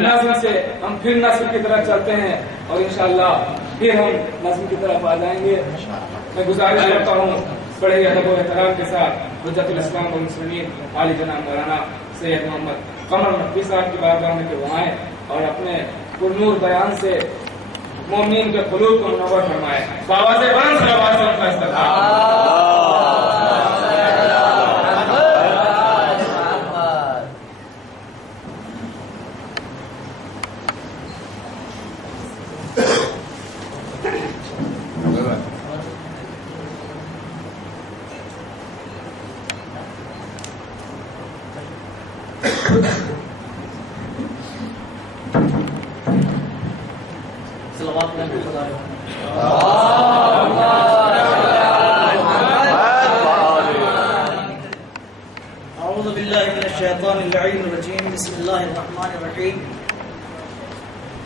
نظم سے ہم پھر نثر کی طرف چلتے ہیں اور انشاءاللہ پھر ہم نظم کی طرف آ جائیں گے. میں گزارش کرتا ہوں بڑے ادب و احترام کے ساتھ حجت الاسلام والمسلمین عالی جناب مولانا سید محمد قمر نقوی صاحب کی بارگاہ میں کہ وہ آئیں اور اپنے پرنور بیان سے مومنین کے قلوب کو منور فرمائے. بابا سے بلند صلوات سے ان کا استقبال. أعوذ بالله من الشيطان اللعين الرجيم. بسم الله الرحمن الرحيم.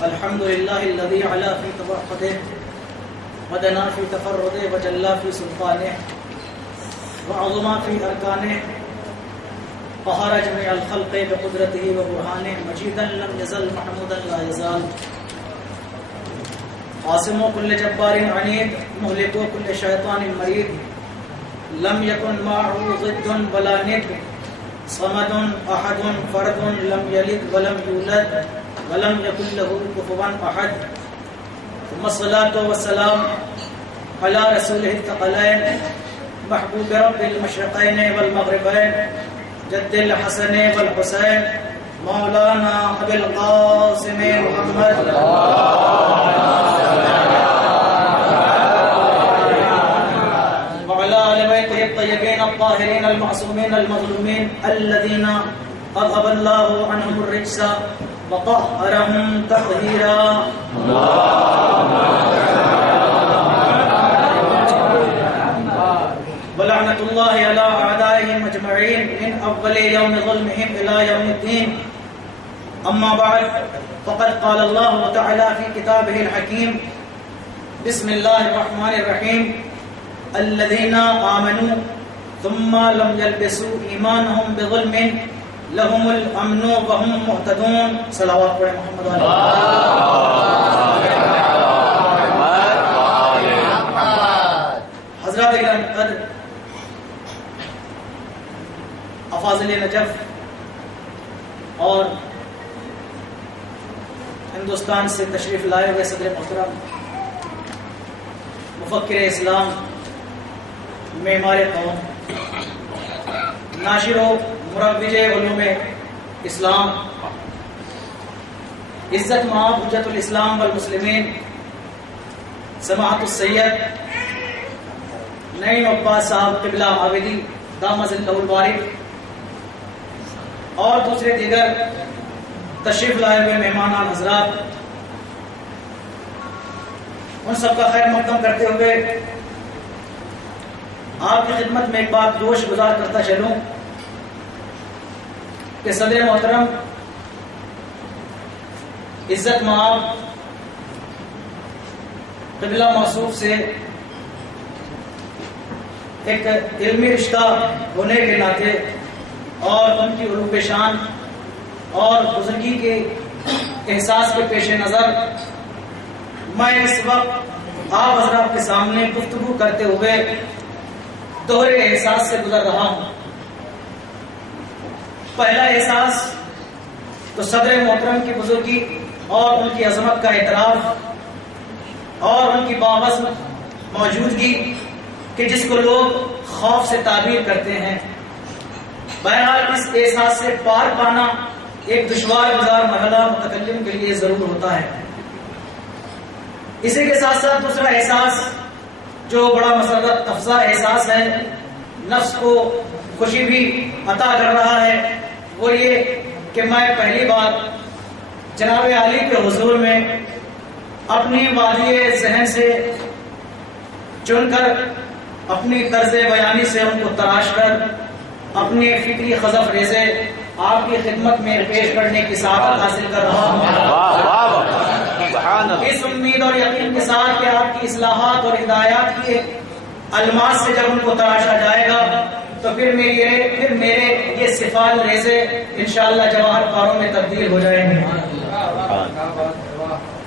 الحمد لله الذي علا في طبقته ودنا في تفرده وجلا في سلطانه وعظم في أركانه قهر جميع الخلق بقدرته وبرهانه مجيدا لم يزل محمودا لا يزال قاسم كل جبار عنيد مهلك كل شيطان مريد لم يكن معه ضد ولا ند صمد احد فرد لم يلد ولم يولد ولم يكن له كفوا احد. ثم الصلاة والسلام على رسوله الثقلين محبوب رب المشرقين والمغربين جد الحسن والحسين مولانا ابي القاسم محمد وعلى آل بيته الطيبين الطاهرين المعصومين المظلومين الذين أذهب الله عنهم الرجس وطهرهم تطهيرا. ولعنة الله على أعدائهم أجمعين من أول يوم ظلمهم إلى يوم الدين. أما بعد فقد قال الله تعالى في كتابه الحكيم بسم الله الرحمن الرحيم الذين آمنوا ثم لم يلبسوا إيمانهم بظلم لهم الأمن وهم مهتدون. صلوات پڑھیں محمد علیہ. حضرات گرامی قدر، افاضل نجف اور ہندوستان سے تشریف لائے ہوئے صدر محترم مفکر اسلام، معمار قوم، ناشر و مروج علوم اسلام، عزت مآب حجت الاسلام والمسلمین سماحت السید نعیم عباس صاحب قبلہ عابدی دامت اللہ البارک اور دوسرے دیگر تشریف لائے ہوئے مہمانان حضرات، ان سب کا خیر مقدم کرتے ہوئے آپ کی خدمت میں ایک بات جوش گزار کرتا چلوں کہ صدر محترم عزت مآب قبلہ موصوف سے ایک علمی رشتہ ہونے کے ناطے اور ان کی علوم شان اور بزرگی کے احساس کے پیش نظر میں اس وقت آپ حضرات کے سامنے گفتگو کرتے ہوئے دوہرے احساس سے گزر رہا ہوں. پہلا احساس تو صدر محترم کی بزرگی اور ان کی عظمت کا اعتراف اور ان کی بابزم موجودگی کہ جس کو لوگ خوف سے تعبیر کرتے ہیں. بہرحال اس احساس سے پار پانا ایک دشوار گزار مرحلہ متکلم کے لیے ضرور ہوتا ہے. اسی کے ساتھ ساتھ دوسرا احساس جو بڑا مسرت افزا احساس ہے، نفس کو خوشی بھی عطا کر رہا ہے، وہ یہ کہ میں پہلی بار جناب عالی کے حضور میں اپنی وادی ذہن سے چن کر اپنی طرز بیانی سے ان کو تراش کر اپنی فکری خزف ریزے آپ کی خدمت میں پیش کرنے کی سعادت حاصل کر رہا ہوں. اس امید اور یقین کے ساتھ کہ آپ کی اصلاحات اور ہدایات کی الماس سے جب ان کو تراشا جائے گا تو پھر میرے یہ سفال ریزے انشاءاللہ جواہر پاروں میں تبدیل ہو جائیں گے۔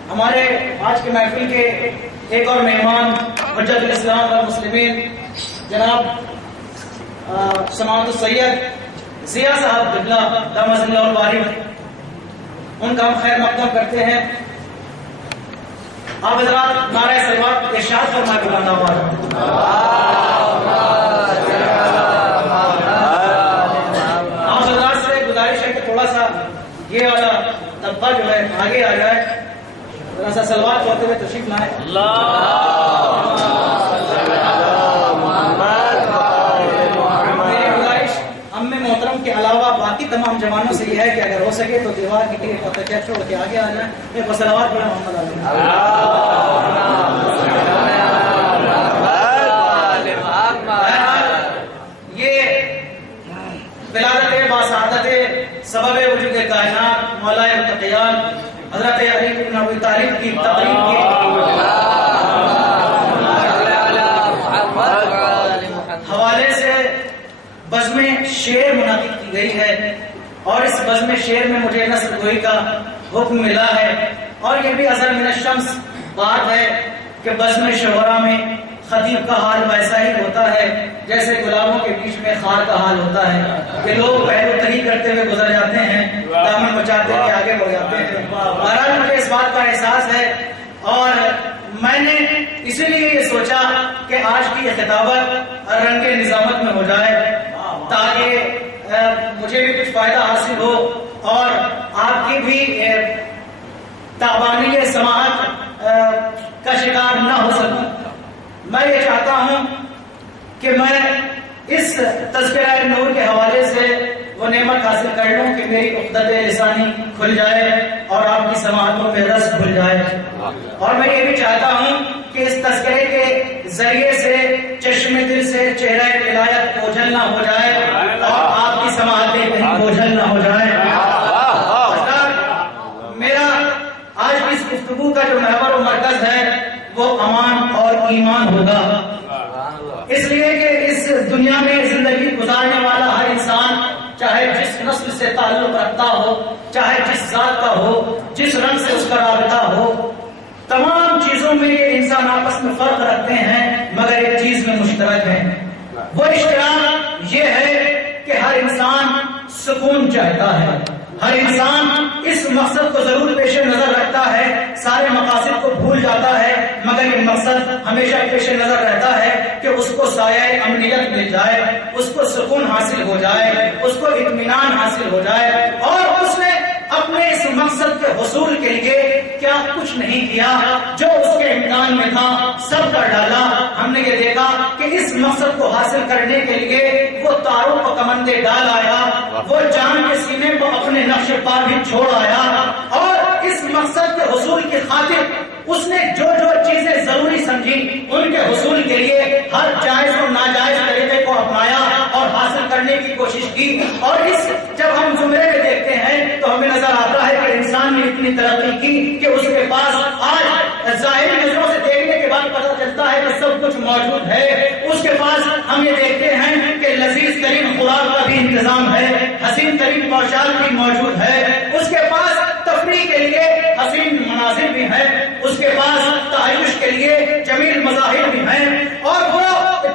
ہمارے آج کے محفل کے ایک اور مہمان حجت الاسلام والمسلمین جناب سماعت السید ضیاء صاحب قبلہ دامت اللہ البارک، ان کا ہم خیر مقدم کرتے ہیں۔ آپ حضرات نعرہ صلوات ارشاد فرمائے بلند آواز۔ آپ حضرات سے گزارش ہے کہ تھوڑا سا یہ والا طبقہ جو ہے آگے آ جائے، ذرا سا صلوات پڑھتے ہوئے تشریف لائیں۔ میری گزارش ام محترم کے علاوہ باقی تمام جوانوں سے یہ ہے کہ اگر ہو سکے تو دیوار کی ٹکٹ پر تکیہ چھوڑ کے آگے آ جائیں۔ ایک صلوات پڑھیں محمد علیہ۔ ولادت باسعادت سبب وجود کائنات مولا متقیان حضرت علی بن ابی طالب کی تقریب کی حوالے سے بزم شعر منعقد کی گئی ہے، اور اس بزم شعر میں مجھے نثر گوئی کا حکم ملا ہے، اور یہ بھی ازل من الشمس بات ہے کہ بزم شعراء میں خطیب کا حال ویسا ہی ہوتا ہے جیسے گلابوں کے بیچ میں خار کا حال ہوتا ہے کہ لوگ پہلو تری کرتے ہوئے گزر جاتے ہیں، دامن بچاتے ہوئے آگے بڑھ جاتے ہیں۔ بہرحال مجھے اس بات کا احساس ہے، اور میں نے اسی لیے یہ سوچا کہ آج کی یہ خطابت رنگ نظامت میں ہو جائے تاکہ مجھے بھی کچھ فائدہ حاصل ہو اور آپ کی بھی تابانی سماعت کا شکار نہ ہو سکوں۔ میں یہ چاہتا ہوں کہ میں اس تذکرہ نور کے حوالے سے وہ نعمت حاصل کر لوں کہ میری عقدت لسانی کھل جائے اور آپ کی سماعتوں میں رس کھل جائے، اور میں یہ بھی چاہتا ہوں کہ اس تذکرے کے ذریعے سے چشم دل سے چہرہ ولایت اوجھل نہ ہو جائے اور آپ کی سماعتیں کہیں اوجھل نہ ہو جائیں۔ میرا آج کی اس گفتگو کا جو محور و مرکز ہے وہ امان اور ایمان ہوگا، اس لیے کہ اس دنیا میں زندگی گزارنے والا ہر انسان چاہے جس نسل سے تعلق رکھتا ہو، چاہے جس ذات کا ہو، جس رنگ سے اس کا رابطہ ہو، تمام چیزوں میں یہ انسان آپس میں فرق رکھتے ہیں مگر ایک چیز میں مشترک ہے۔ وہ اشتراک یہ ہے کہ ہر انسان سکون چاہتا ہے، ہر انسان اس مقصد کو ضرور پیش نظر رکھتا ہے، سارے مقاصد کو بھول جاتا ہے مگر یہ مقصد ہمیشہ پیش نظر رہتا ہے کہ اس کو سایہ امنیت مل جائے، اس کو سکون حاصل ہو جائے، اس کو اطمینان حاصل ہو جائے، اور اس نے اپنے اس مقصد کے حصول کے لیے کیا کچھ نہیں کیا، جو اس کے امکان میں تھا سب کر ڈالا۔ ہم نے یہ دیکھا کہ اس مقصد کو حاصل کرنے کے لیے وہ تاروں کو کمندے ڈال آیا، وہ جان کے سینے کو اپنے نقش پا بھی چھوڑ آیا، اور اس مقصد کے حصول کی خاطر اس نے جو جو چیزیں ضروری سمجھی ان کے حصول کے لیے ہر جائز اور ناجائز طریقے کو اپنایا اور حاصل کرنے کی کوشش کی۔ اور اس جب ہم زمرے میں دیکھتے ہیں تو ہمیں نظر آتا ہے کہ انسان نے اتنی ترقی کی کہ اس کے پاس آج ظاہری نظروں سے دیکھنے کے بعد پتہ چلتا ہے کہ سب کچھ موجود ہے، اس کے پاس ہم یہ دیکھتے ہیں کہ لذیذ ترین خوراک کا بھی انتظام ہے، حسین ترین پوشاک بھی موجود ہے، اس کے پاس تفریح کے لیے حسین مناظر بھی ہیں، اس کے پاس تعیش کے لیے جمیل مظاہر بھی ہیں، اور وہ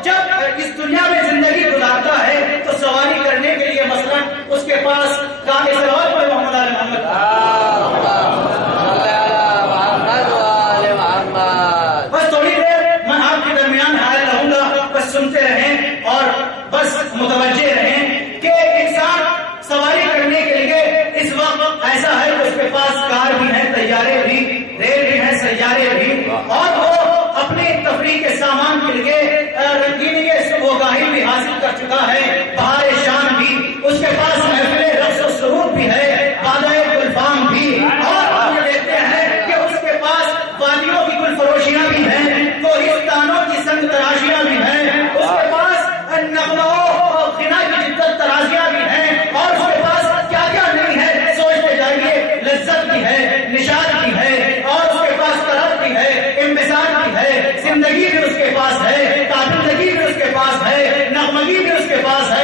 جب اس دنیا میں زندگی گزارتا ہے تو سواری کرنے کے لیے مثلا اس کے پاس کانے سوار پر محمد علی محمد۔ بس تھوڑی دیر میں آپ کے درمیان حاضر رہوں گا، بس سنتے رہیں اور بس متوجہ رہیں کہ انسان سواری کرنے کے لیے اس وقت ایسا ہے کہ اس کے پاس کار بھی ہے، طیارے بھی، ریل بھی ہے، سیارے بھی، اور وہ اپنے تفریح کے سامان کے لیے رنگینی وہ گاہی بھی حاصل کر چکا ہے، بہار شان بھی، اس کے پاس محفل رقص و سرور بھی ہے، بادائے گلفام بھی، اور ہم یہ دیکھتے ہیں کہ اس کے پاس وادیوں کی گل فروشیاں بھی ہیں، کوہستانوں کی سنگ تراشیاں بھی ہیں، اس کے پاس نغموں اور غنا کی جدت ترازیاں بھی ہیں، اور اس کے پاس کیا کیا نہیں ہے سوچتے جائیے، لذت بھی ہے، نشاط بھی ہے، اور اس کے پاس طرف بھی ہے، انبساط بھی ہے، زندگی بھی اس کے پاس ہے، کابندگی بھی اس کے پاس ہے، نغمگی بھی اس کے پاس ہے،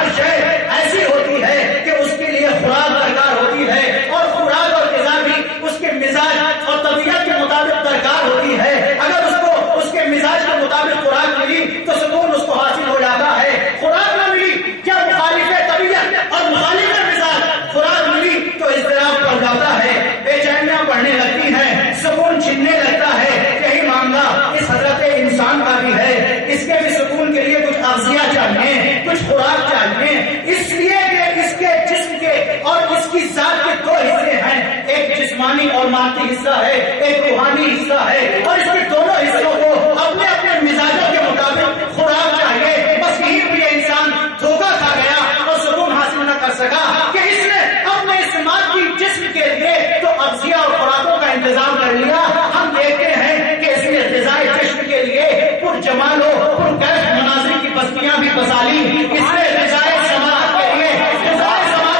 ہر شے ایسی ہوتی ہے کہ اس کے لیے خوراک درکار ہوتی ہے، اور خوراک اور غذا بھی اس کے مزاج اور طبیعت کے مطابق درکار ہوتی ہے۔ اگر اس کو اس کے مزاج کے مطابق خوراک ملی تو سکون اس کو حاصل ہو جاتا ہے، خوراک نہ ملی کیا مخالف طبیعت اور مخالف مزاج خوراک ملی تو اضطراب پڑ جاتا ہے، بے چینیاں بڑھنے لگتی ہیں، سکون چھننے لگتا ہے۔ یہی معاملہ اس حضرت انسان کا بھی ہے، اس کے بھی سکون کے لیے کچھ اغذیہ چاہیے، کچھ خوراک چاہیے، اس لیے کہ اس کے جسم کے اور اس کی ذات کے دو حصے ہیں، ایک جسمانی اور مادی حصہ ہے، ایک روحانی حصہ ہے، اور اس کے دونوں حصوں کو اپنے اپنے مزاجوں کے مطابق خوراک چاہیے۔ بس یہی بھی انسان دھوکہ کھا گیا اور سکون حاصل نہ کر سکا کہ اس نے اپنے اس مادی جسم کے لیے تو اغذیہ اور خوراکوں کا انتظام کر لیا۔ ہم دیکھتے ہیں کہ اس نے غذائے جسم کے لیے پر جمال و پر کیف مناظر کی بستیاں بھی بسا لی، اس نے غذائے سماعت کے لیے غذائے سماعت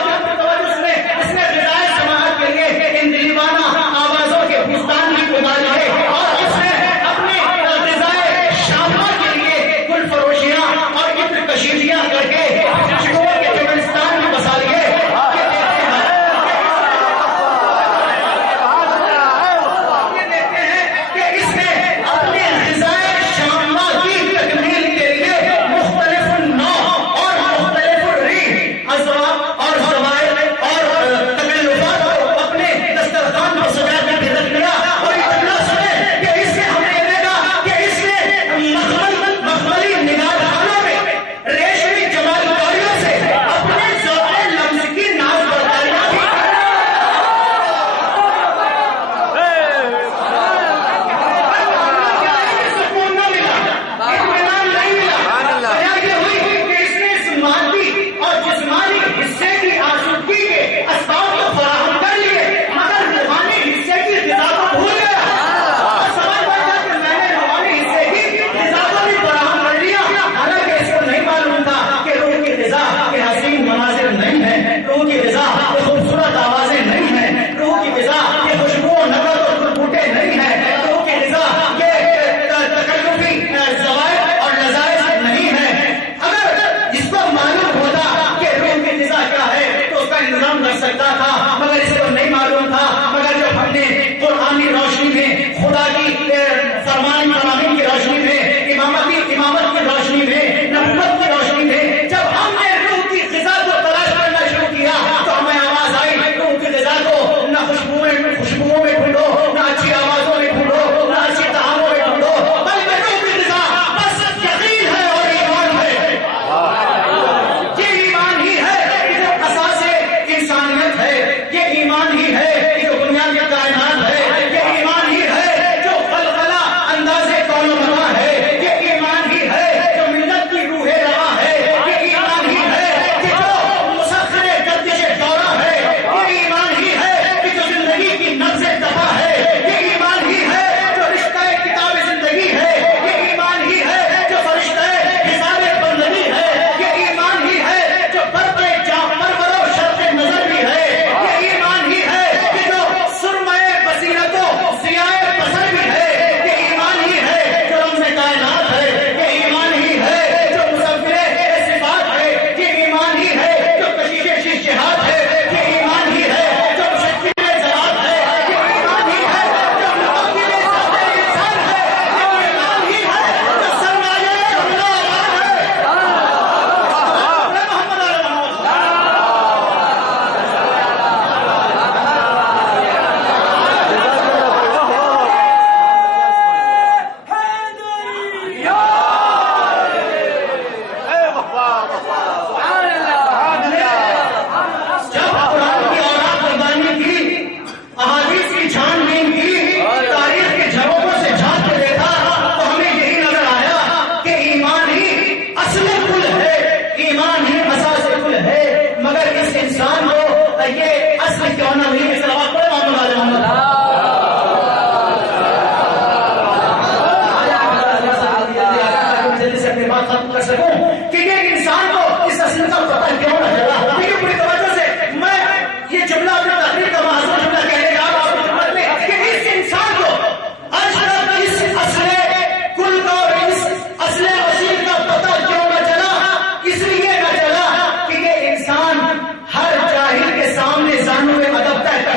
اس نے غذائے سماعت کے لیے ان دلیوانہ آوازوں کے بستان بھی گزارے، اور اس نے اپنے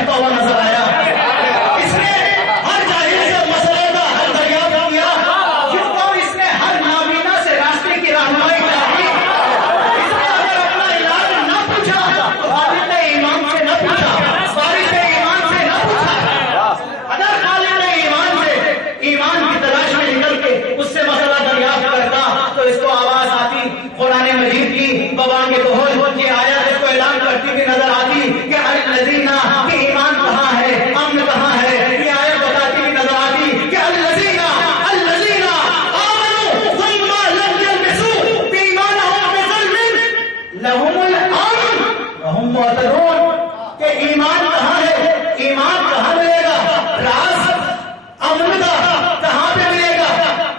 بہتا ہوا نظر آیا. اس نے ہر جاہل سے مسئلے کا حل دریافت کیا. کیوں تو اس نے ہر نابینا سے راستے کی رہنمائی چاہی. اس نے اگر اپنا علاج نہ پوچھا تو خالق ایمان سے نہ پوچھا, وارث ایمان سے نہ پوچھا. اگر خالق ایمان سے ایمان کی تلاش میں نکل کے اس سے مسئلہ دریافت کرتا تو اس کو آواز آتی قرآن مجید کی ببانگ بہت کی آیت اس کو اعلان کرتی ہوئی نظر آتی کہ الذین کہ ایمان کہاں ہے, امن کہاں ہے. یہ آیت بتاتی ہوئی نظر آتی کہ الذین آمنوا ثم لم یلبسوا ایمانهم بظلم لهم الامن وهم مهتدون. کہ ایمان کہاں ہے, ایمان کہاں ملے گا, راز امن کا کہاں پہ ملے گا.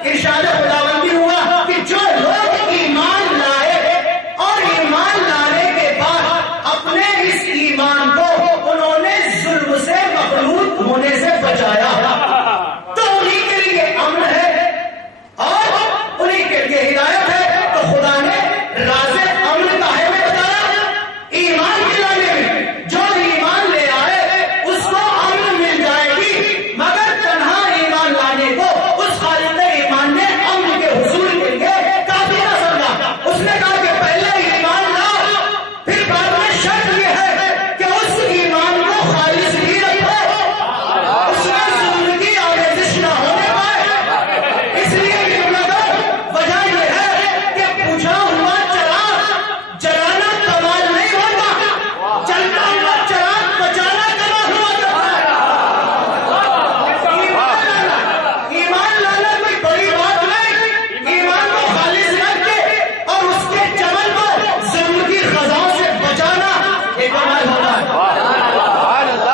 ارشاد خداوندی ہوا کہ جو لوگ ایمان لائے اور ایمان لانے کے بعد اپنے اس ایمان کو انہوں نے ظلم سے مخلوط ہونے سے بچایا تو انہیں کے لیے امن ہے اور انہیں کے لیے ہدایت ہے. تو خدا نے راز امن کاہے میں بتایا, ایمان کے لانے میں. جو ایمان لے آئے اس کو امن مل جائے گی, مگر تنہا ایمان لانے کو اس خالق ایمان نے امن کے حصول کے لیے کافی نہ سمجھا. اس نے کہا کہ پہلے ایمان لا, پھر بعد میں شرط یہ ہے کہ اس ایمان کو خالص بھی رکھو, اس میں ظلم کی آمیزش نہ ہونے پائے. اس لیے وجہ یہ ہے کہ پوچھا ہوا چراغ جلانا کمال نہیں ہوتا, چلتا ہوا چراغ بچانا کمال ہوا کرتا ہے. ایمان لانا کوئی بڑی بات نہیں, ایمان کو خالص رکھ کے اور اس کے چمن کو ظلم کی خزاؤں سے بچانا ایک کمال ہوتا ہے.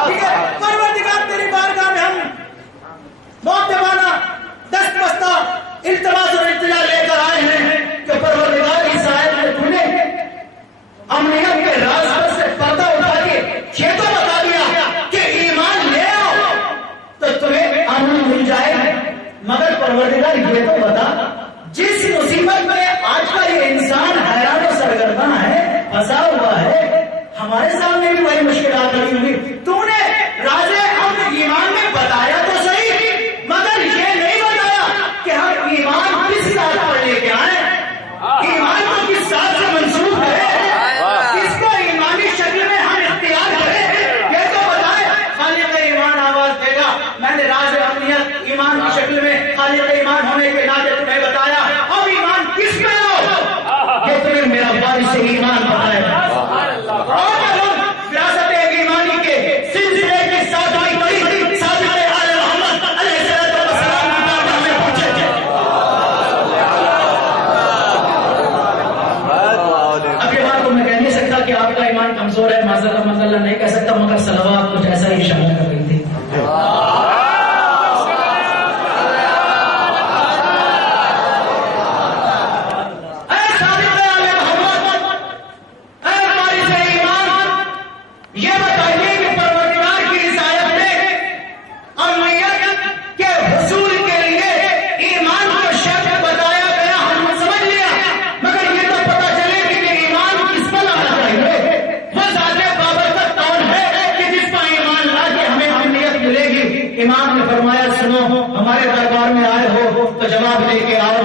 ٹھیک ہے, پروردگار تیری بارگاہ میں ہم معتبانہ دست بستہ التماس اور التجا لے کر آئے ہیں کہ پروردگار اس آیت میں تو نے امنیت کے راز سے پردہ اٹھا کے یہ تو بتا دیا کہ ایمان لے آؤ تو تمہیں امن مل جائے. مگر پروردگار یہ تو بتا جس مصیبت میں آج کا یہ انسان حیران و سرگرداں ہے, پھنسا ہوا ہے, ہمارے سامنے بھی وہی مشکلات لگی ہوئی. تو نے راز امن ایمان میں بتایا تو صحیح, مگر یہ نہیں بتایا کہ ہم ایمان کس ساتھ پر لے کے آئے, ایمان کو کس ساتھ سے منسوخ ہے, کس کو ایمانی شکل میں ہم اختیار کریں. یہ تو بتائے. خالق ایمان آواز دے گا, میں نے راز امنیت ایمان کی شکل میں خالق ایمان ہونے کے ناطے تمہیں بتایا, اب ایمان کس میں ہو یہ تمہیں میرا وارث ایمان بتائے. اور جب ہم وراثت ایمانی کے سلسلے کے ساتھ آئی بڑی صادق آل محمد علیہ السلام کی بارگاہ میں پہنچے تھے. اب یہ بات تو میں کہہ نہیں سکتا کہ آپ کا ایمان کمزور ہے, معذرت اللہ نہیں کہہ سکتا, مگر صلوات کچھ ایسا ہی شامل کر رہی تھی. اے صادق آل محمد, اے وارث ایمان, یہ بتائیے کہ پروردگار کی اس آیت میں امنیت کے حصول کے لیے ایمان کو شرط بتایا گیا, ہم سمجھ لیا, مگر یہ تو پتا چلے کہ ایمان کس پر لانا چاہیے. وہ ذات بابرکت کون ہے کہ جس کا ایمان لا کے ہمیں امنیت ملے گی. امام نے فرمایا سنو, ہمارے دربار میں آئے ہو تو جواب لے کے آؤ,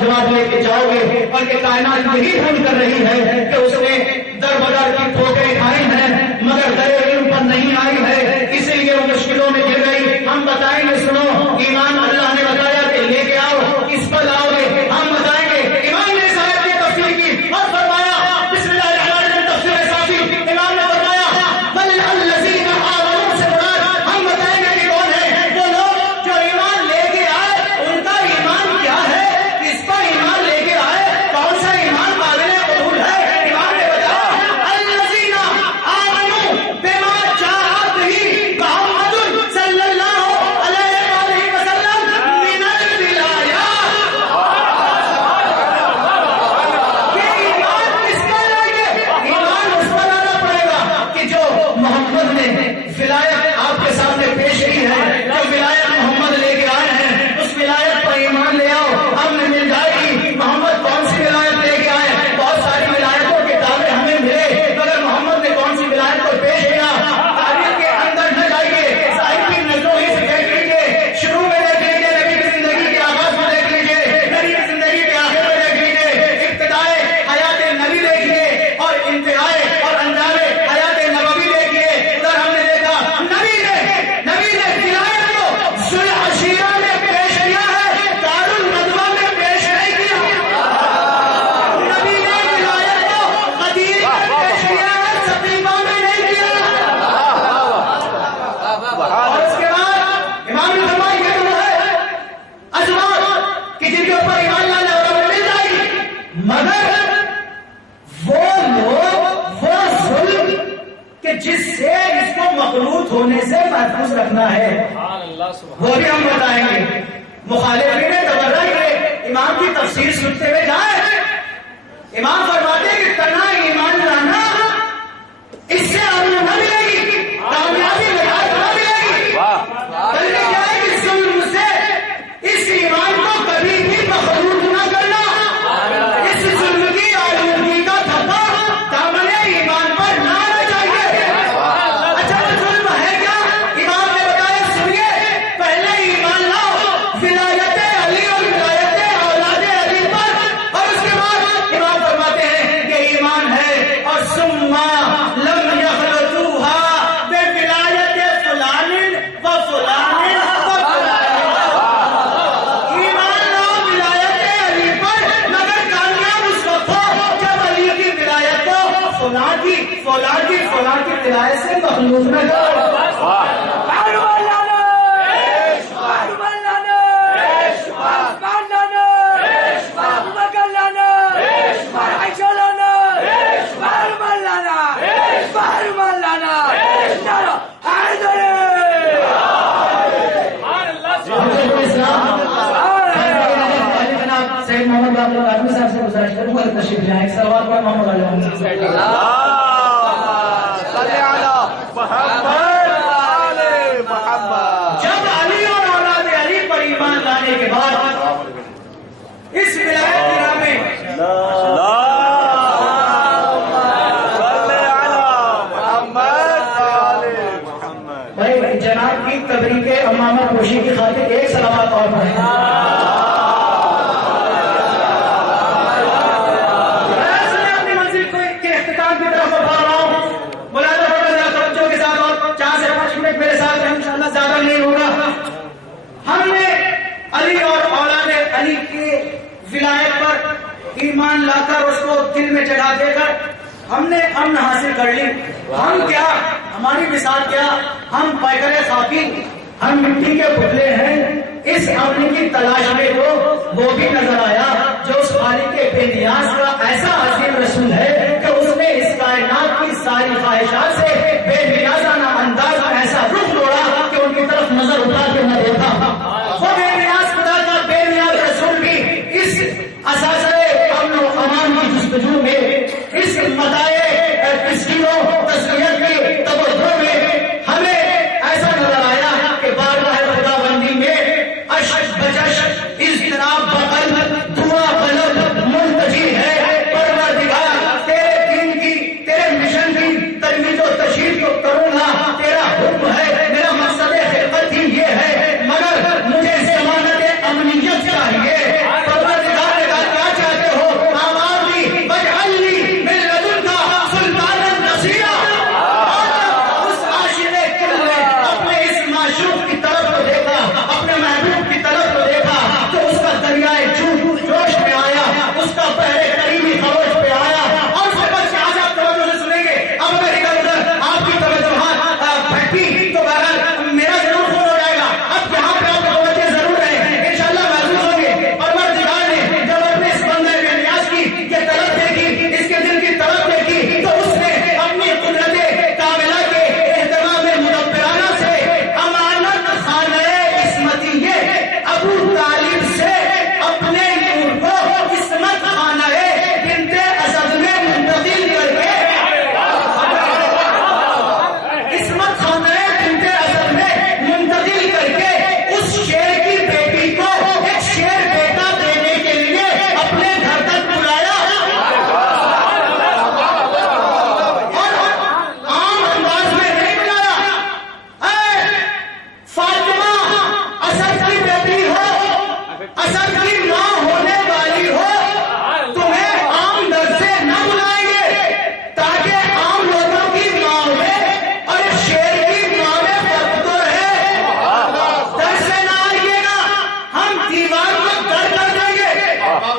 جواب لے کے جاؤ گے. اور یہ کائنات یہی ڈھونڈ کر رہی ہے کہ اس نے در بدر کی ٹھوکریں کھائی ہیں مگر در علم پر نہیں آئی ہے, اسی لیے وہ مشکلوں میں گر گئی. ہم بتائیں گے سنو, ایمان اللہ نے بتایا کہ لے کے آؤ, کس پر لاؤ گے ہم بتائیں گے. امام نے اس آیت کی تفسیر کی اور فرمایا بسم اللہ الرحمن الرحیم, تفسیر صافی. امام نے فرمایا بل الذین آمنوا سے مراد ہم بتائیں گے کہ کون ہے وہ لوگ جو ایمان لے کے آئے, ان کا ایمان کیا ہے, کس پر ایمان لے کے آئے, کون سا ایمان قابل قبول ہے. امام نے بتایا الذین آمنوا بما محفوظ رکھنا ہے وہ بھی ہم بتائیں گے. مخالفین تبرہ کے امام کی تفسیر سنتے ہوئے جائیں. امام فرماتے ہیں کہ تنہا ایمان لانا اس سے آمن نہ ملے گی, کامیابی نجات نہ ملے گی, بلکہ کیا ہے کہ ظلم سے اس ایمان کو کبھی بھی مخلوط نہ کرنا. اس ظلم کی آلودگی کا دھبا دامن ایمان پر نہ آنا چاہیے. اچھا وہ ظلم ہے کیا؟ امام نے بتایا سنیے. پہلے ایمان لاؤ ولایت علی اور ولایت اولاد علی پر, اور اس کے بعد امام فرماتے ہیں کہ ایمان ہے اور ثم لم یخلطوها بولایت فلان و فلان و فلان. ایمان لاؤ ولایت علی پر, مگر کامیاب اس وقت ہو جب علی کی ولایت کو فلان کی ولایت سے مخلوط نہ کرو. سید محمد عبدالقادری صاحب سے گزارش کروں گا تشریف لائیں. سلوات پر محمد علیہ جب علی اور اولاد علی پر ایمان لانے کے بعد اس ولایت کے نام میں بھائی جناب کی تبریک امامہ پوشی کی خاطر ایک سلوات اور پڑھیں. میرے ساتھ انشاءاللہ زیادہ نہیں ہوگا. ہم نے علی اور اولاد علی کی ولایت پر ایمان لا کر اس کو دل میں جگہ دے کر ہم نے امن حاصل کر لی. ہم کیا, ہماری مثال کیا, ہم پیکر خاکی, ہم مٹی کے پتلے ہیں. اس امن کی تلاش میں وہ بھی نظر آیا جو اس خالق کے بے نیاز کا ایسا عظیم رسول ہے کہ اس نے اس کائنات کی ساری خواہشات سے بے نیازانہ انداز میں ایسا رخ موڑا کہ ان کی طرف نظر اٹھا کے نہ دیکھا. وہ بے نیاز خدا کا بے نیاز رسول بھی اس اثاثے امن و امان کی جستجو میں, اس متاع تسکین و تسلیت کی توجہ میں ہمیں ایسا نظر آیا کہ بارگاہ خدا بندی میں اشک بجش اضطراب بقلب دعا قلب منتجی ہے. پروردگار تیرے دین کی, تیرے مشن کی تجویز و تشریح کو کروں گا, تیرا حکم ہے, میرا مقصد خلقت ہی یہ ہے, مگر مجھے ضمانت امنیت چاہیے. پروردگار نے کہا کیا چاہتے ہو؟ آمانی بجعلنی من لدنکا سلطانا نصیرا. اس عاشق کل نے اپنے اس معشوق کی طرف کو دیکھا, اپنے محبوب کی طرف کو دیکھا تو اس کا دریائے جوش میں آیا, اس کا پہلے قریبی خروش پہ آیا, اور اس کے بعد شاہ صاحب توجہ سے سنیں گے. اب اگر ادھر ادھر آپ کی توجہ بھٹکی تو بہرحال میرا ضرور خون ہو جائے گا. اب یہاں پہ آپ توجہ ضرور رہے, انشاءاللہ محسوس ہوں گے. پروردگار نے جب اپنے اس بندے بے نیاز کی یہ طلب دیکھی, اس کے دل کی طلب دیکھی, تو اس نے اپنی قدرت کاملہ کے اہتمام مدبرانہ سے امانت خانہ عصمتیہ ابو طالب سے اپنے نور کو عصمت خانہ بنت اسد میں منتقل کر کے, عصمت خانہ بنت اسد میں منتقل کر کے اس شیر کی بیٹی کو ایک شیر بیٹا دینے کے لیے اپنے گھر تک بلایا. اور عام انداز میں نہیں بلایا, اے فاطمہ اسد کی بیٹی ہو, اسد کی ماں ہونے والی ہو, تمہیں عام در سے نہ بلائیں گے تاکہ عام لوگوں کی ماں میں اور شیر کی ماں میں فرق تو ہے. در سے نہ آئیے گا, ہم دیوار کو در کر دیں گے,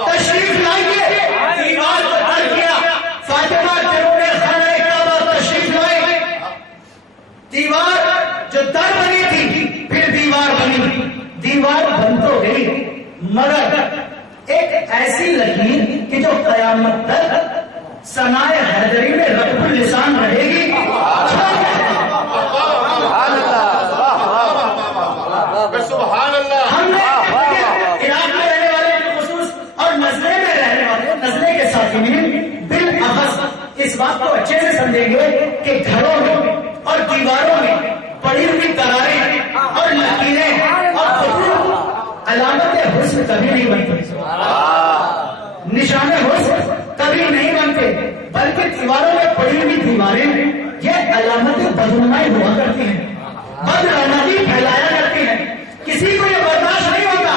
تشریف لائیے. دیوار کو در کیا, فاطمہ جنوب خانہ کعبہ تشریف لائی. دیوار جو در بنی تھی پھر دیوار بنی, دیوار بن تو گئی مگر ایک ایسی لکیر کہ جو قیامت تک ثنائے حیدری میں رب اللسان رہے گی. حسن کبھی نہیں بنتے، نشان حسن کبھی نہیں بنتے، بلکہ دیواروں میں پڑی ہوئی دیواریں یہ علامت بدنمائی ہوا کرتی ہیں، بدرونقی پھیلایا کرتی ہیں. کسی کو یہ برداشت نہیں ہوتا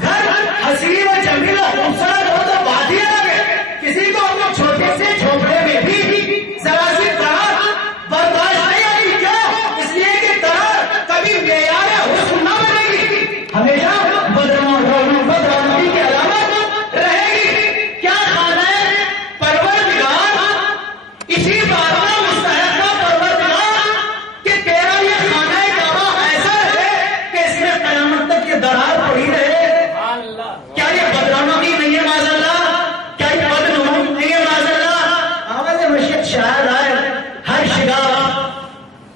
گھر حسین و جمیل و خوبصورت ہو تو بات ہی الگ ہے، کسی کو اپنے چھوٹے سے جھوپڑے میں بھی ذرا سی طرح برداشت نہیں آتی. کیوں؟ اس لیے کہ طرح کبھی معیار حسن نہ بنے گی، ہمیشہ بدرونقی کی علامت رہے گی. کیا خانہ پروردگار اسی بات کا مستحق ہے پروردگار کہ تیرا یہ خانہ کعبہ ایسا ہے کہ اس میں قیامت تک یہ درار پڑی رہے. کیا یہ بدرونقی نہیں ہے معاذ اللہ؟ کیا یہ بدنمائی نہیں ہے معاذ اللہ؟ آواز مشیت شاید آئے ہر شگار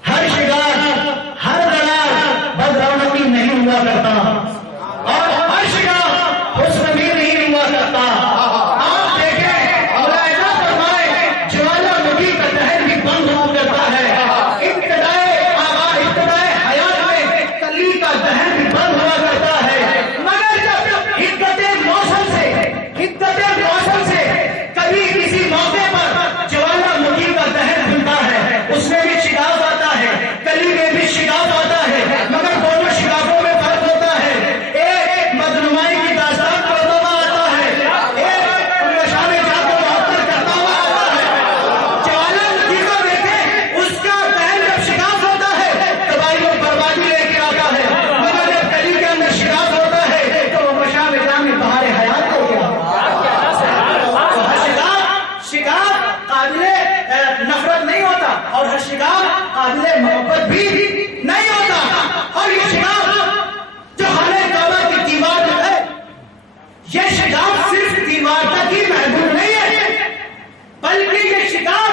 ہر درار بدرونقی نہیں ہوا کرتا اور ہر شگار حسن بھی نہیں ہوا کرتا. آپ دیکھیں ملاحظہ فرمائے جوالا مجھے کا دہر بھی بند ہوا کرتا ہے. ابتدائے حیات میں کلی کا دہر بھی بند ہوا کرتا ہے، مگر جب حدت موسم سے کبھی کسی موقع پر جوالا مجھے کا دہر کھلتا ہے، اس میں بھی شگاف آتا ہے، کلی میں بھی شگاف آتا ہے، مگر دونوں شگافوں میں فرق ہوتا ہے. ایک بدنمائی کی داستان کرتا ہوا آتا ہے، ایک نشہ میں جا کو معطل کرتا ہوا آتا ہے. جوالا مجھے کو دیکھیں اس کا دہر جب شگاف ہوتا ہے تباہی و بربادی لے کے آتا ہے، مگر جب کلی کے اندر شگاف ہوتا ہے تو وہ نشہ میں جا میں بہار حیات ہو گیا. شگاف قابل نفرت نہیں ہوتا اور ہر شگاف قابل محبت بھی نہیں ہوتا. اور یہ شگاف جو خانہ کعبہ کی دیوار جو ہے یہ شگاف صرف دیوار تک ہی محدود نہیں ہے، بلکہ یہ شگاف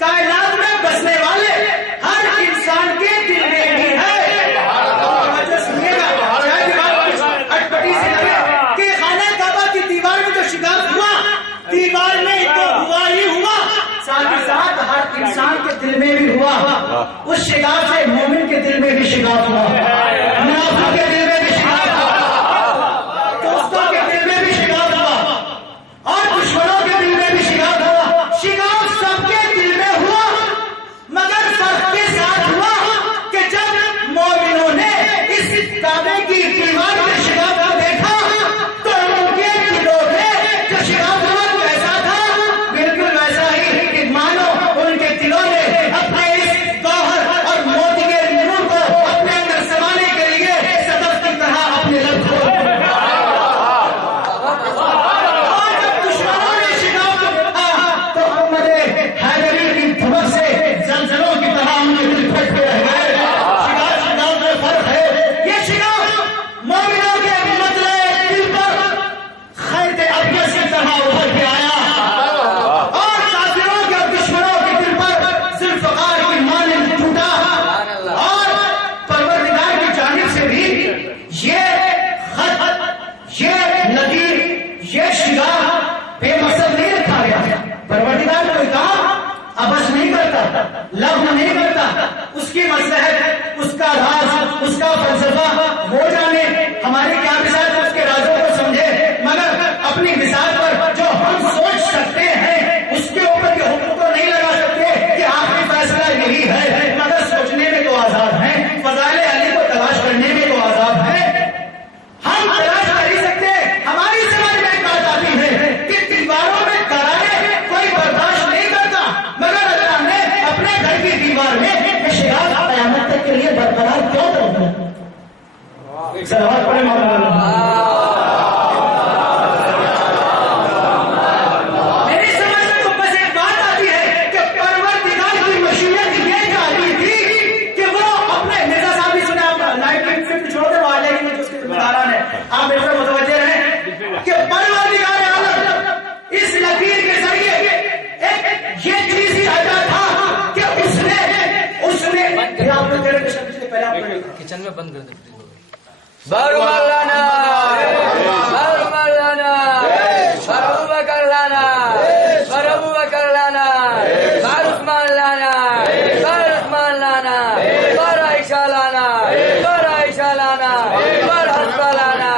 کائنات میں بسنے والے ہر انسان کے دل میں بھی ہے. توجہ سنیے گا، شاید یہ بات کچھ اٹپٹی سے لگے کہ خانہ کعبہ کی دیوار میں جو شگاف ہوا دیوار میں تو ہوا ہی ہوا، ساتھ ہی ساتھ ہر انسان کے دل میں بھی ہوا. اس شگاف سے مومن کے دل میں بھی شگاف ہوا، منافق کے دل میں بھی شگاف ہوا، دوستوں کے دل میں بھی شگاف ہوا اور دشمنوں کے دل میں بھی شگاف ہوا. شگاف سب کے دل میں ہوا، مگر فرق کے ساتھ ہوا کہ جب مومنوں نے اس کعبے کی دیوار میں شگاف کو دیکھا تو ان کے دلوں میں جو شگاف ہوا ویسا تھا بالکل ویسا ہی کہ مانو ان کے دلوں نے اپنے اس گوہر اور موتی کے نور کو اپنے اندر سمانے کے لیے صدف کی طرح اپنے لب کو اور جب دشمنوں نے شگاف کو دیکھا تو محمد حیدری کی دھمک سے زلزلوں کی طرح ان کے دل پھٹ کے رہ گئے. شگاف میں فرق ہے. یہ شگاف مومنوں کے مطلع دل پر خیط ابیض کی طرح ابھر کے آیا اور کافروں کے اور دشمنوں کے دل پر ذوالفقار کی مانند ٹوٹا. اور پروردگار کی جانب سے بھی یہ خط، یہ لکیر، یہ شگاف بے مقصد نہیں رکھا گیا. پروردگار کوئی کام ابس نہیں کرتا، لغو نہیں کرتا. اس کی مصلحت، اس کا راز، اس کا فلسفہ وہ جانے. ہماری کیا مثال اس کے رازوں کو سمجھے، مگر اپنی مثال پر جو ہم سوچ سکتے ہیں اس کے اوپر یہ حکم تو نہیں لگا سکتے کہ آخری فیصلہ یہی ہے، مگر سوچنے میں تو آزاد ہیں، فضائل علی کو تلاش کرنے میں تو آزاد ہیں. ہم تلاش کر ہی سکتے. ہماری سمجھ میں ایک بات آتی ہے کہ دیواروں میں دراریں کوئی برداشت نہیں کرتا، مگر اللہ نے اپنے گھر کی دیوار میں شگاف قیامت تک کے لیے برقرار کیوں کر دیا؟ صلوات پڑھیں مولانا. میری سمجھ میں تو بس ایک بات آتی ہے کہ پروردگار کی مشیت یہ چاہتی تھی کہ وہ اپنے مرزا صاحب بھی سنے، آپ 1950 چھوڑ دے وہ آ جائیں گے جو اس کے ذمہ داران ہیں، آپ میرے سے متوجہ رہیں کہ پروردگار عالم اس لکیر کے ذریعے ایک یہ چیز چاہتا تھا کہ اس نے آپ نے تیرے کے پہلے آپ کچن میں بند کر دیں. بارو مولانا بارو مولانا بارو بکر لانا بارو بکر لانا بارو عثمان لانا بارو عثمان لانا بارو عائشہ لانا بارو عائشہ لانا بارو حفصہ لانا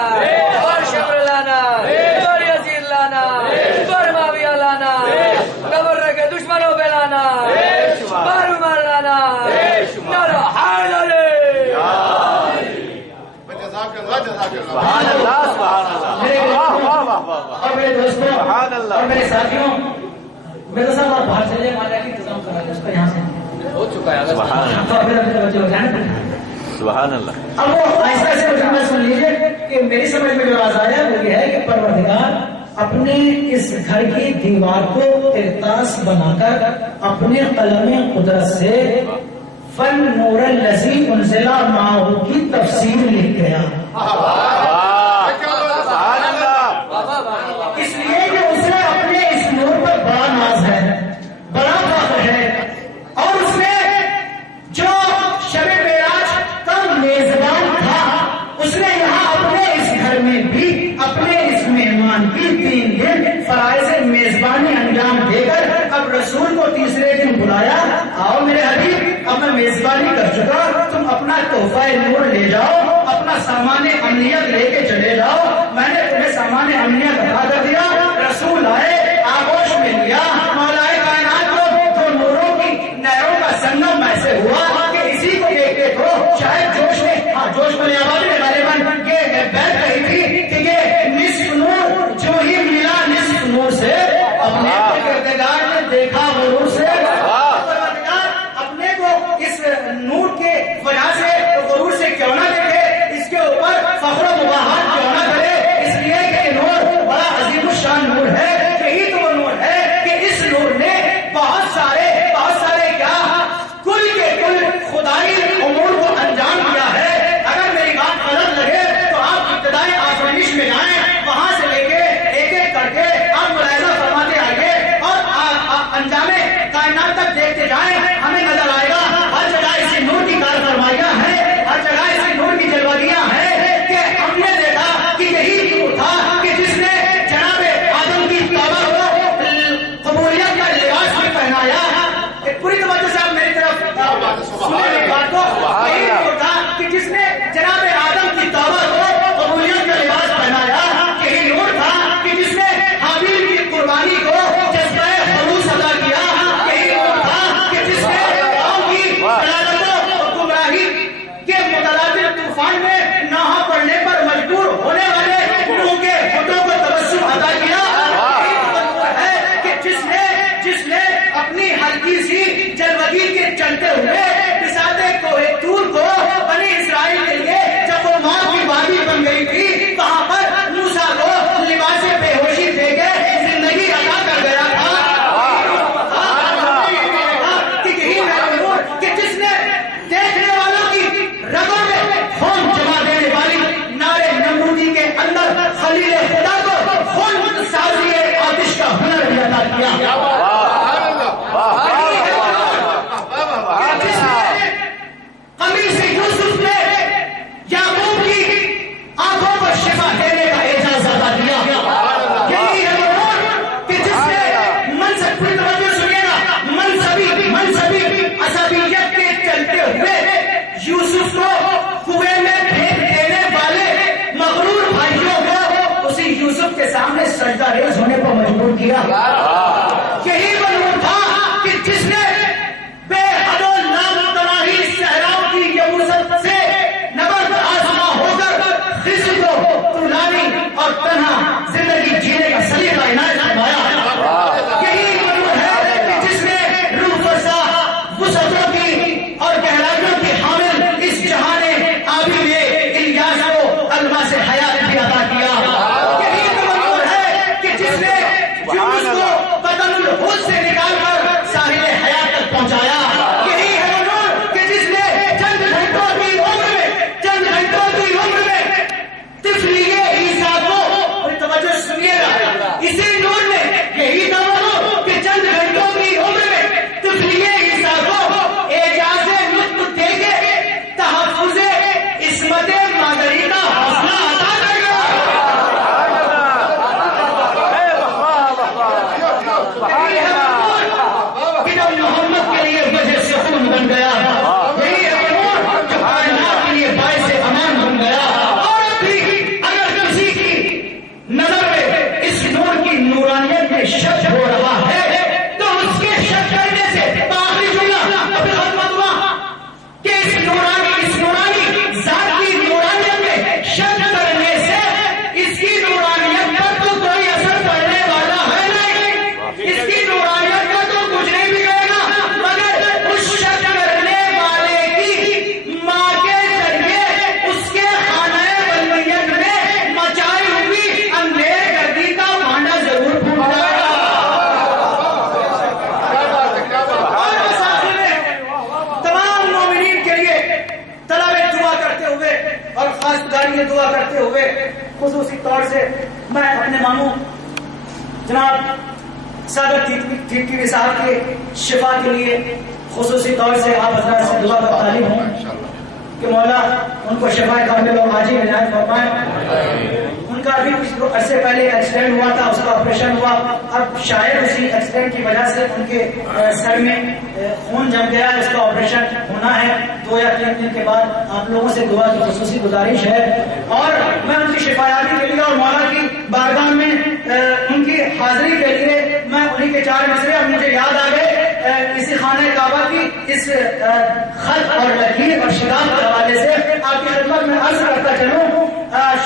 بارو شکر اور میرے دوستوں اور میرے ساتھیوں، میرے صاحب آپ باہر چلے مالا کی انتظام کرا دیں اس کا، یہاں سے ہو چکا ہے سبحان اللہ. اب وہ ایسا ایسے میں سن لیجیے کہ میری سمجھ میں جو راز آیا وہ یہ ہے کہ پروردگار اپنے اس گھر کی دیوار کو کرتاس بنا کر اپنے قلم قدرت سے فن نور الذی انزل معہ کی تفسیر لکھ گیا. اس لیے کہ اسے اپنے اس نور پر بڑا ناز ہے، بڑا فخر ہے، اور اس نے جو شب معراج کا میزبان تھا اس نے یہاں اپنے اس گھر میں بھی اپنے اس مہمان کی 3 دن فرائض میزبانی انجام دے کر اب رسول کو تیسرے دن بلایا، آؤ میرے حبیب اب میں میزبانی کر چکا، تم اپنا تحفہ نور لے جاؤ، اپنا سامان امنیت لے کے چلے جاؤ. میں نے تمہیں سامان امنیت ادا کر دیا. رسول آئے، آغوش میں لیا، مولا کائنات کو 2 نوروں کی نہروں کا سنگم ایسے ہوا کہ اسی کو دیکھتے تو شاید جوش میں آبادی میں غالباً یہ بیت کہی تھی کہ یہ نصف نور جو ہی ملا نصف نور سے اپنے کردگار نے دیکھا غرور سے. اپنے کو اس نور کے وجہ سے غرور سے کیوں نہ دیکھے، اس کے اوپر فخر و مباحت کیوں نہ کرے، اس لیے کہ یہ نور بڑا عظیم الشان نور ہے. یہی تو وہ نور ہے کہ اس نور نے بہت سارے کیا کل کے کل خدائی امور کو انجام دیا ہے. اگر میری بات غلط لگے تو آپ ابتدائی آفرینش میں جائیں، وہاں سے لے کے ایک ایک کر کے آپ ملاحظہ فرماتے آئیے اور انجام کائنات تک دیکھتے جائیں، ہمیں نظر آئے گا ہر جگہ اسی نور کی کار فرمائیاں ہیں، ہر جگہ اسی نور کی جلوگیاں ہیں کہ ہم نے دیکھا کہ یہی نور تھا کہ جس نے جناب آدم کی توبہ کو قبولیت کا لباس میں پہنایا. پوری توجہ سے آپ میری طرف سنیں میری بات کو. یہی نور تھا کہ جس نے جناب آدم کی توبہ کو قبولیت کا لباس پہنایا. یہی نور تھا کہ جس نے حابیل کی قربانی کو جذبہ خلوص ادا کیا. یہی نور تھا کہ جس نے قوم کی ضلالتوں اور گمراہی کے متلاطم طوفان میں نہا پڑنے پر مجبور ہونے والے روح کے ہونٹوں کو تبسم عطا کیا. یہی نور ہے کہ جس نے اپنی ہلکی سی جلوگی کے چلتے ہوئے بساط کوہ طور کو بنی اسرائیل کے لیے جب وہ موت کی وادی بن گئی تھی وہاں پر موسیٰ کو لباس بے ہوشی دے کے زندگی عطا کر گیا تھا. کہ یہی میرا نور کہ جس نے دیکھنے والوں کی رگوں میں خون جما دینے والی نارے نمرودی کے اندر خلیل خدا کو خون سازی آتش کا ہنر بھی عطا کیا. قمیص یوسف نے یعقوب کی آنکھوں پر شفا دینے کا اعزاز ادا کیا. یہی ہے وہ نور کہ جس نے منصبی عصبیت کے چلتے ہوئے یوسف کو کنویں میں پھینک دینے والے مغرور بھائیوں کو اسی یوسف کے سامنے سجدہ ریز ہونے پر مجبور کیا. یہی وہ نور تھا کہ جس نے بے حد و نامتناہی صحراؤں کی یبوست سے نبرد آزما ہو کر خضر کو طولانی اور تنہا زندگی جینے کا سلیقہ عنایت فرمایا. یہی وہ نور ہے کہ جس نے روح فرسا وسعتوں کی اور گہرائیوں کی حامل اس جہان آبی میں الیاس کو الماس حیات بھی عطا کیا. یہی وہ نور ہے کہ جس نے یونس کو خواستگاری دعا کرتے ہوئے خصوصی طور سے میں اپنے ماموں جناب ساگر ٹھیکری صاحب کے شفا کے لیے خصوصی طور سے آپ حضرات سے دعا کا طالب ہوں کہ مولا ان کو شفا کامل و عاجل عنایت فرمائے. ان کا ابھی کچھ عرصے پہلے ایکسیڈنٹ ہوا تھا, اس کا آپریشن ہوا. اب شاید اسی ایکسیڈنٹ کی وجہ سے ان کے سر میں خون جم گیا, اس کا آپریشن ہونا ہے 2 یا 3 دن کے بعد. آپ لوگوں سے دعا کی خصوصی گزارش ہے, اور میں ان کی شفایابی کے لیے اور مولا کی بارگاہ میں ان کی حاضری کے لیے میں انہیں کے 4 مسئلے اب مجھے یاد آ گئے اسی خانہ کعبہ کی اس خط اور لکیر اور شراب کے حوالے سے آپ کی خدمت میں عرض کرتا چلوں.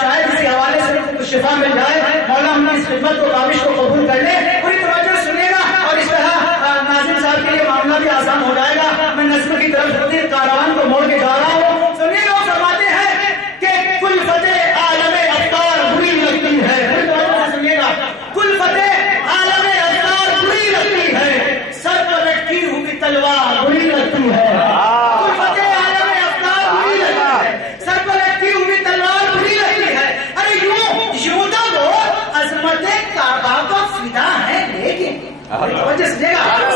شاید اسی حوالے سے کچھ شفا مل جائے. مولا ہم نے اس خدمت کو کاوش کو قبول کر لے. پوری توجہ سنیے گا, اور اس طرح ناظم صاحب کے لیے معاملہ بھی آسان ہو جائے گا. میں نظم کی طرف خود کاروان کو موڑ کے جا رہا ہوں. سنیے گا, فرماتے ہیں کہ کل فتح عالم افطار بری لگتی ہے. پوری توجہ سے سنیے گا, کل فتح عالم افطار بری لگتی ہے, سر پر لٹکی ہوئی تلوار بری لگتی ہے. کل فتح عالم افطار بری لگتی ہے, سر پر لٹکی ہوئی تلوار بری لگتی ہے. ارے یوں تو وہ عظمت کعبہ کو فدا ہے, لیکن توجہ سنیے گا,